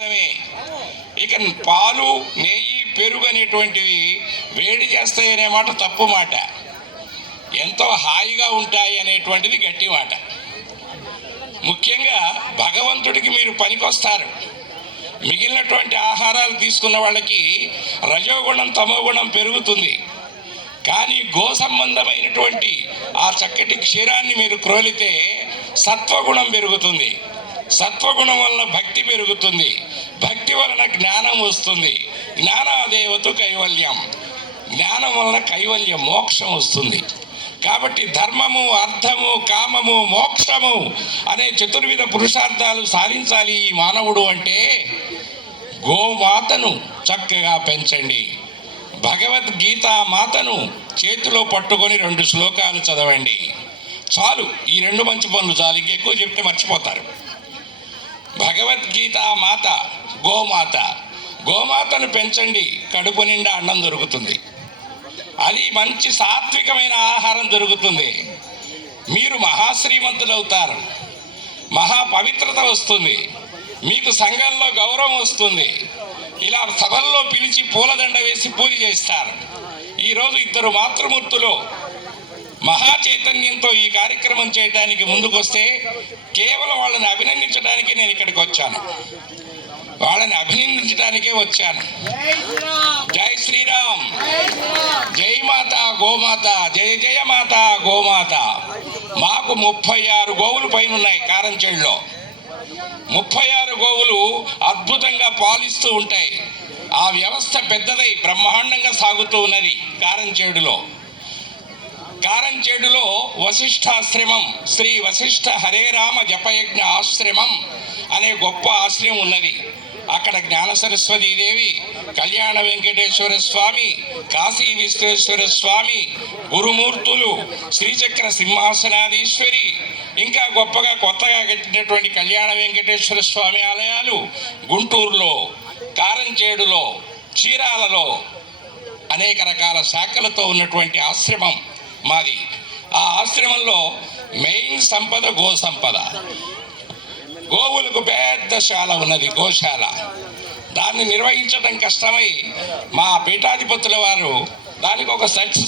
ఇక పాలు, నెయ్యి, పెరుగు అనేటువంటివి వేడి చేస్తాయి అనే మాట తప్పు మాట. ఎంతో హాయిగా ఉంటాయి అనేటువంటిది గట్టి మాట. ముఖ్యంగా భగవంతుడికి మీరు పనికొస్తారు. మిగిలినటువంటి ఆహారాలు తీసుకున్న వాళ్ళకి రజోగుణం, తమోగుణం పెరుగుతుంది. కానీ గో సంబంధమైనటువంటి ఆ చక్కటి క్షీరాన్ని మీరు క్రోలితే సత్వగుణం పెరుగుతుంది. సత్వగుణం వలన భక్తి పెరుగుతుంది. భక్తి వలన జ్ఞానం వస్తుంది. జ్ఞానాదేవతు కైవల్యం. జ్ఞానం వలన కైవల్యం, మోక్షం వస్తుంది. కాబట్టి ధర్మము, అర్థము, కామము, మోక్షము అనే చతుర్విధ పురుషార్థాలు సాధించాలి ఈ మానవుడు అంటే గోమాతను చక్కగా పెంచండి. భగవద్గీతా మాతను చేతిలో పట్టుకొని 2 శ్లోకాలు చదవండి. చాలు, ఈ 2 మంచి పనులు చాలు. ఇంకెక్కువ చెప్తే మర్చిపోతారు. భగవద్గీత మాత, గోమాత. గోమాతను పెంచండి, కడుపు నిండా అన్నం దొరుకుతుంది. అది మంచి సాత్వికమైన ఆహారం దొరుకుతుంది. మీరు మహాశ్రీమంతులు అవుతారు. మహా పవిత్రత వస్తుంది. మీకు సంఘంలో గౌరవం వస్తుంది. ఇలా సభల్లో పిలిచి పూలదండ వేసి పూజ చేస్తారు. ఈరోజు 2 మాతృమూర్తులు మహా చైతన్యంతో ఈ కార్యక్రమం చేయడానికి ముందుకొస్తే కేవలం వాళ్ళని అభినందించడానికి నేను ఇక్కడికి వచ్చాను. వాళ్ళని అభినందించడానికే వచ్చాను. జై శ్రీరామ్, జై మాత గోమాత, జయ జయ మాత గోమాత. మాకు 36 గోవులు పైన ఉన్నాయి కారంచేడులో. 36 గోవులు అద్భుతంగా పాలిస్తూ ఉంటాయి. ఆ వ్యవస్థ పెద్దదై బ్రహ్మాండంగా సాగుతూ ఉన్నది కారంచేడులో. కారంచేడులో వశిష్ఠాశ్రమం, శ్రీ వశిష్ఠ హరే రామ జపయజ్ఞ ఆశ్రమం అనే గొప్ప ఆశ్రమం ఉన్నది. అక్కడ జ్ఞాన సరస్వతీదేవి, కళ్యాణ వెంకటేశ్వర స్వామి, కాశీ విశ్వేశ్వర స్వామి, గురుమూర్తులు, శ్రీచక్ర సింహాసనాధీశ్వరి, ఇంకా గొప్పగా కొత్తగా కట్టినటువంటి కళ్యాణ వెంకటేశ్వర స్వామి ఆలయాలు గుంటూరులో, కారంచేడులో, చీరాలలో అనేక రకాల శాఖలతో ఉన్నటువంటి ఆశ్రమం మాది. ఆ ఆశ్రమంలో మెయిన్ సంపద గో సంపద. గోవులకు పెద్ద శాల ఉన్నది, గోశాల. దాన్ని నిర్వహించడం కష్టమై మా పీఠాధిపతుల వారు దానికి ఒక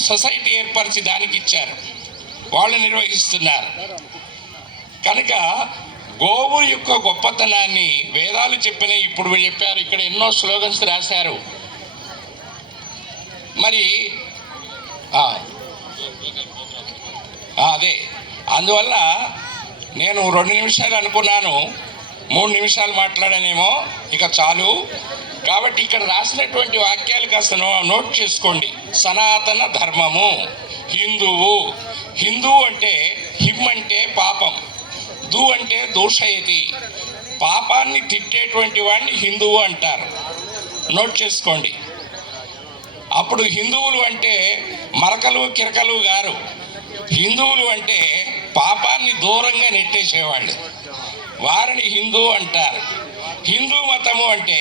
సొసైటీ ఏర్పరిచి దానికి ఇచ్చారు. వాళ్ళు నిర్వహిస్తున్నారు. కనుక గోవు యొక్క గొప్పతనాన్ని వేదాలు చెప్పిన ఇప్పుడు చెప్పారు. ఇక్కడ ఎన్నో స్లోగన్స్ రాశారు. మరి అదే అందువల్ల నేను 2 నిమిషాలు అనుకున్నాను, 3 నిమిషాలు మాట్లాడానేమో, ఇక చాలు. కాబట్టి ఇక్కడ రాసినటువంటి వాక్యాలు కాస్త నోట్ చేసుకోండి. సనాతన ధర్మము, హిందువు. హిందువు అంటే హిమ్ అంటే పాపం, దు అంటే దూషయతి. పాపాన్ని తిట్టేటువంటి వాడిని హిందువు అంటారు. నోట్ చేసుకోండి. అప్పుడు హిందువులు అంటే మరకలు కిరకలు గారు. హిందువులు అంటే పాపాన్ని దూరంగా నెట్టేసేవాళ్ళు, వారిని హిందూ అంటారు. హిందూ మతము అంటే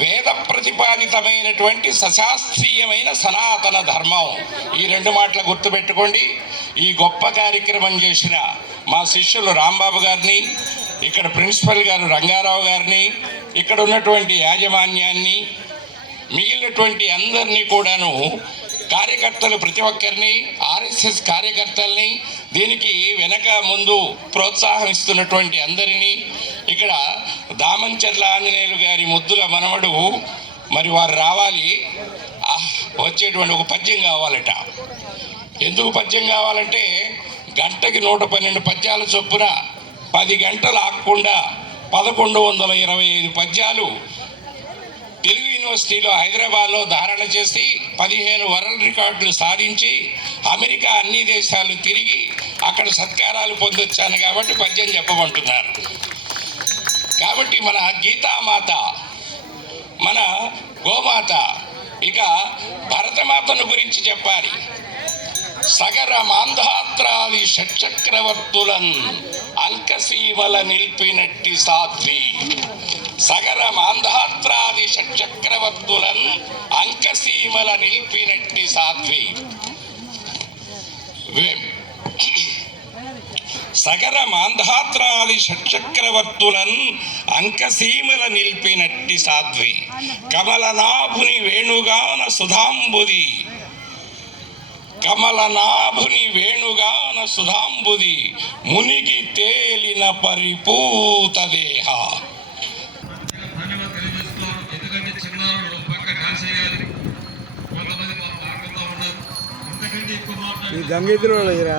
వేద ప్రతిపాదితమైనటువంటి సశాస్త్రీయమైన సనాతన ధర్మం. ఈ 2 మాటలు గుర్తుపెట్టుకోండి. ఈ గొప్ప కార్యక్రమం చేసిన మా శిష్యులు రాంబాబు గారిని, ఇక్కడ ప్రిన్సిపల్ గారు రంగారావు గారిని, ఇక్కడ ఉన్నటువంటి యాజమాన్యాన్ని, మిగిలినటువంటి అందరినీ కూడాను, కార్యకర్తలు ప్రతి ఒక్కరిని, ఆర్ఎస్ఎస్ కార్యకర్తల్ని, దీనికి వెనక ముందు ప్రోత్సాహం ఇస్తున్నటువంటి అందరినీ, ఇక్కడ దామంచర్ల ఆంజనేయులు గారి ముద్దుల మనవడు మరి వారు రావాలి. వచ్చేటువంటి ఒక పద్యం కావాలట. ఎందుకు పద్యం కావాలంటే గంటకి 112 పద్యాల చొప్పున 10 గంటలు ఆగకుండా 1125 పద్యాలు తెలుగు యూనివర్సిటీలో హైదరాబాద్లో ధారణ చేసి 15 వరల్డ్ రికార్డులు సాధించి అమెరికా అన్ని దేశాలు తిరిగి అక్కడ సత్కారాలు పొందొచ్చాను. కాబట్టి పద్యం చెప్పమంటున్నారు. కాబట్టి మన గీతామాత, మన గోమాత. ఇక భరతమాతను గురించి చెప్పాలి. సగర మాంధాత్రాది షట్చక్రవర్తులన్ అంకసీమల నిల్పినట్టి సాధ్వి. సగర మాంధాత్రాది షట్చక్రవర్తులన్ అంకసీమల నిల్పినట్టి సాధ్వి. సగర మాంధాత్రాది షట్చక్రవర్తులన్ అంకసీమల నిల్పినట్టి సాధ్వి కమలనాభుని వేణుగాన సుధాంబుది మునిగి తేలిన పరిపూత దేహ. ఈ గంగేతులు దగ్గర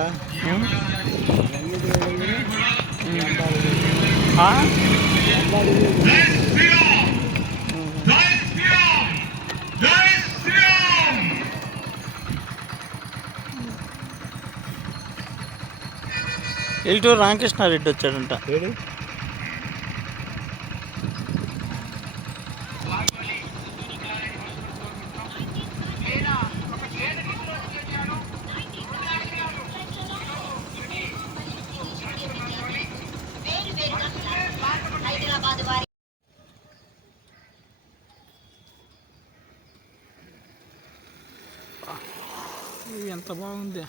ఎల్టూరు రామకృష్ణారెడ్డి వచ్చాడంట. ఎంత బాగుంది.